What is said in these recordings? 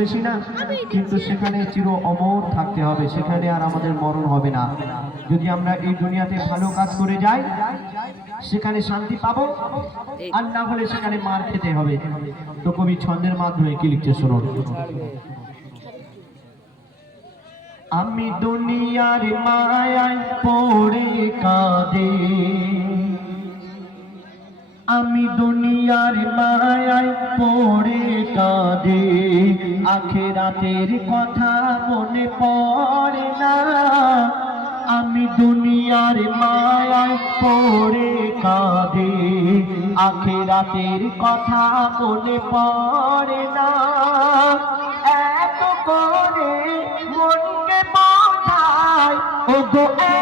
বেশি না, কিন্তু সেখানে চির অমর থাকতে হবে, সেখানে আর আমাদের মরণ হবে না। যদি আমরা এই দুনিয়াতে ভালো কাজ করে যাই, সেখানে শান্তি পাবো, আর না হলে সেখানে মার খেতে হবে। তো কবি ছন্দের মাধ্যমে কি লিখছে শুনুন? আমি দুনিয়ার মায়ায় পড়ে কাঁদে। আমি দুনিয়ার মায়ায় পড়ে কাঁদে। আখেরাতের কথা মনে পড়ে না। আমি দুনিয়ার মায়ায় পড়ে কাঁদে। আখেরাতের কথা মনে পড়ে না। এত করে মনকে বোঝায় ও গো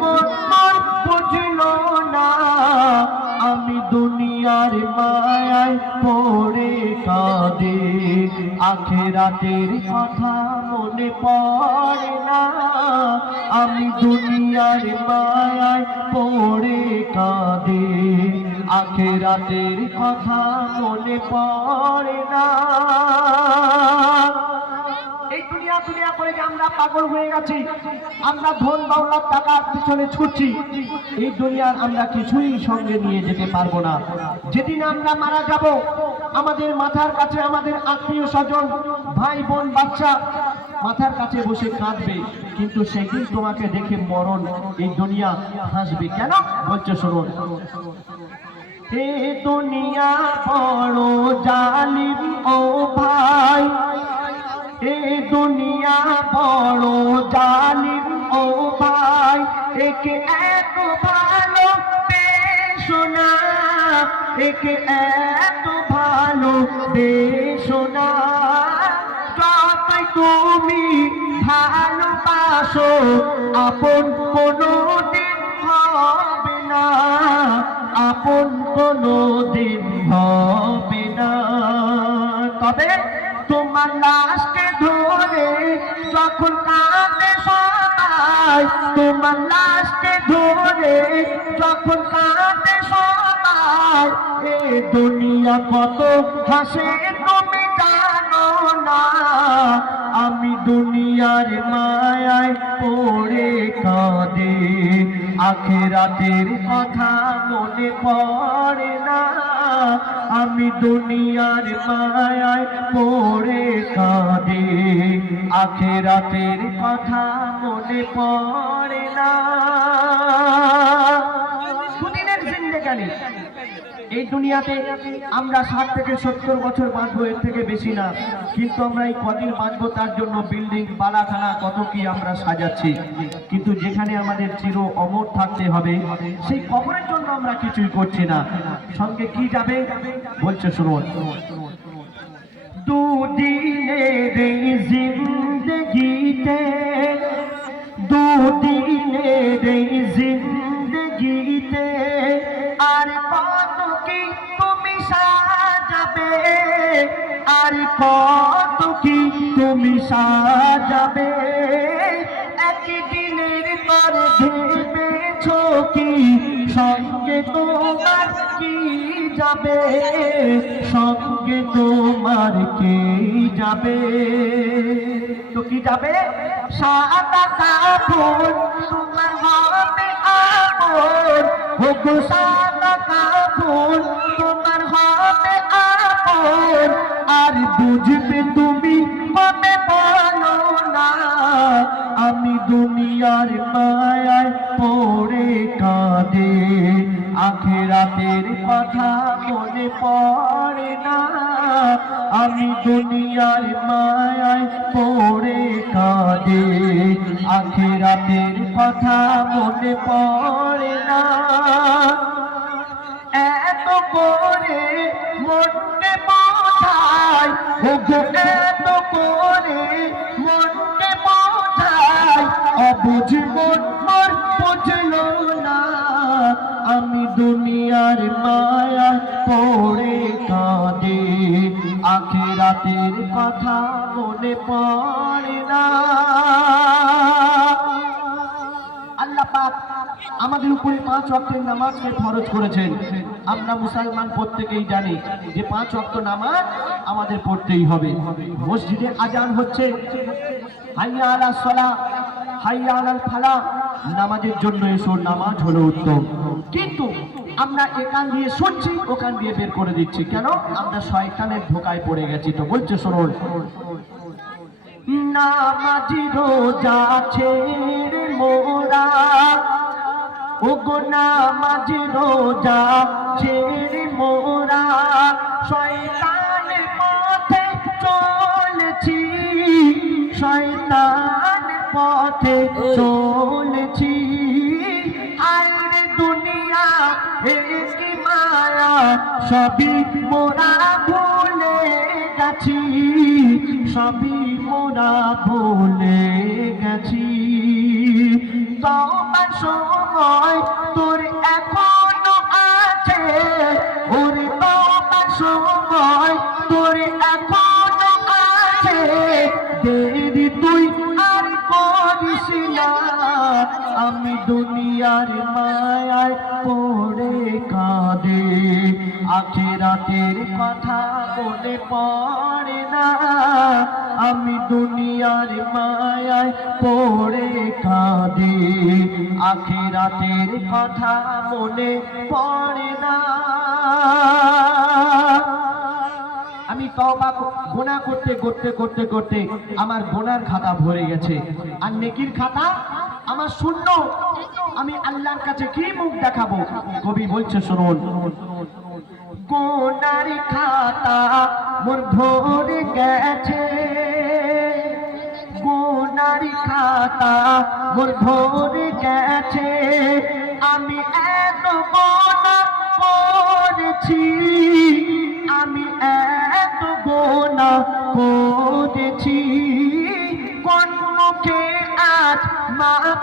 মন বুঝল না, আমি দুনিয়ার মায়ায় পড়ে কাঁদে। আখেরাতের কথা মনে পড়ে না, আমি দুনিয়ার মায়ায় পড়ে কাঁদে। আখেরাতের কথা মনে পড়ে না। দুনিয়া দুনিয়া করে যে আমরা পাগল হয়ে গেছি, আমরা ধন দৌলত টাকার পিছনে ছুটছি, এই দুনিয়ার আমরা কিছুই সঙ্গে নিয়ে যেতে পারব না। যেদিন আমরা মারা যাব, আমাদের মাথার কাছে আমাদের আত্মীয় স্বজন, ভাই, বোন, বাচ্চা মাথার কাছে বসে কাঁদবে, কিন্তু সেদিন তোমাকে দেখে মরণ, এই দুনিয়া হাসবে কেন? বলছে, শুনুন। এ দুনিয়া বড় জালিম ও ভাই এ দুনিয়া বড় জালিম ও ভাই, একে এত ভালো শোনা একে এত ভালো শোনা যতই তুমি ভালোবাসো, আপন কোনো যখন কাঁদে সবাই, এ দুনিয়া কত হাসে, তুমি জানো না। আমি দুনিয়ার মায়ায় পড়ে কাঁদে, আখেরাতের কথা মনে পড়ে না। আমি দুনিয়ার মায়ায় পড়ে কাঁদে। আখেরাতের কথা মনে পড়ে না। এই দুনিয়াতে আমরা ষাট থেকে সত্তর বছর বাঁচবো, এর থেকে বেশি না। কিন্তু আমরা এই কদিন বাঁচবো তার জন্য বিল্ডিং, বালাখানা, কত কি আমরা সাজাচ্ছি। কিন্তু যেখানে আমাদের চির অমর থাকতে হবে। সেই কবরের জন্য আমরা কিছুই করছি না। সঙ্গে কি যাবে? বলছে শুনুন আর কত কি তুমি সাজাবে? আর কত কি তুমি সাজাবে? তোমার কি যাবে? সঙ্গে তোমার কে যাবে? তো কি যাবে? সাদা কাপড় তোমার হবে আপন। হোক সাদা কাপড় তোমার হবে আপন। আর বুঝবে তুমি কাঁদে আখেরাতের কথা মনে পড়ে না। এত করে ও গো এত করে মনকে বোঝায়, অবুঝ মন মন না। আমি দুনিয়ার মায়া আখেরাতের কথা মনে পড়ে না। আল্লাহ পাক আমাদের উপরে পাঁচ অক্টের নামাজকে খরচ করেছেন। আমরা মুসলমান প্রত্যেকেই জানি যে পাঁচ অক্ট নামাজ আমাদের পড়তেই হবে। মসজিদে আজান হচ্ছে। হাইয়া আলা সলা হাইয়া আলাল ফালা। নামাজের জন্য এসো, নামাজ হলো উত্তম। কিন্তু আমরা একান দিয়ে শুনছি ওখান দিয়ে বের করে দিচ্ছি। কেন? আমরা শয়তানের ধোকায় পড়ে গেছি তো। বলছে, শুনুন। নামাজি রোজা ছেড়ে মোরা। ও গো নামাজি রোজা ছেড়ে মোরা। শয়তানের পথে চলেছি। শয়তানের পথে চলেছি। আইরে দুনিয়া একি মায়া, সবই মোরা ভুলে গেছি। সবই মোরা ভুলে গেছি। তোমার সময় তোর এখনও আখেরাতের কথা মনে পড়ে না। আমি দুনিয়ার মায়ায় পড়ে কাঁদে। আখেরাতের কথা মনে পড়ে না। আমি তওবা গোনা করতে করতে করতে করতে আমার গোনার খাতা ভরে গেছে। আর নেকির খাতা আমার শূন্য। আমি আল্লাহর কাছে কি মুখ দেখাবো? কবি বলছে, শুনুন। গোনার খাতা, মোর ভরে গেছে। গোনার খাতা, মোর ভরে গেছে। আমি এত গোনা করেছি, আমি এত গোনা করেছি। কোন মুখে আজ মাপ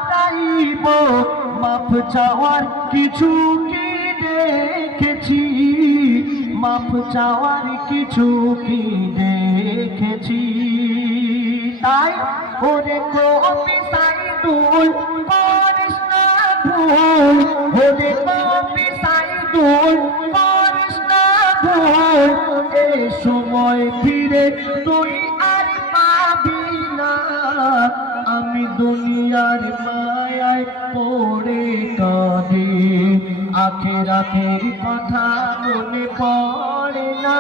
মাপ চাওয়ার কিছু কি দেখেছি? মাপ চাওয়ার কিছু কি দেখেছি? তাই ওরে কবি সাইদুল না ভুল। ওরে কবি সাইদুল না ভুল। এ সময় ফিরে তুই আর পাবি না। আমি দুনিয়ার মায়ায় পড়ে কাঁদে। আখেরাতের কথা মনে পড়ে না।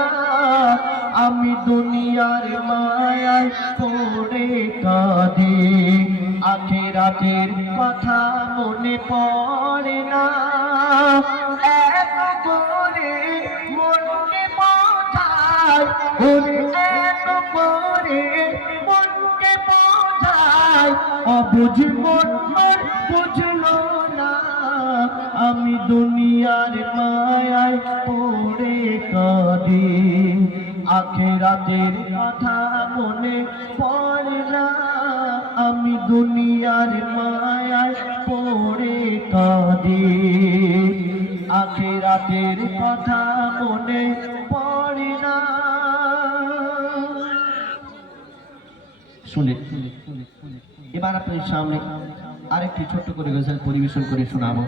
আমি দুনিয়ার মায়ায় পড়ে কাঁদে। আখেরাতের কথা মনে পড়ে না। এত করে মনকে ওরে এত করে মনকে বোঝায়। অবুঝ মন আখেরাতের কথা মনে পড়ে না আমি দুনিয়ার মায়ায় পড়ে কাঁদি। আখেরাতের কথা মনে পড়ে না শুনে এবার আপনার সামনে আরেকটি ছোট্ট করে গজল পরিবেশন করে শোনাবো।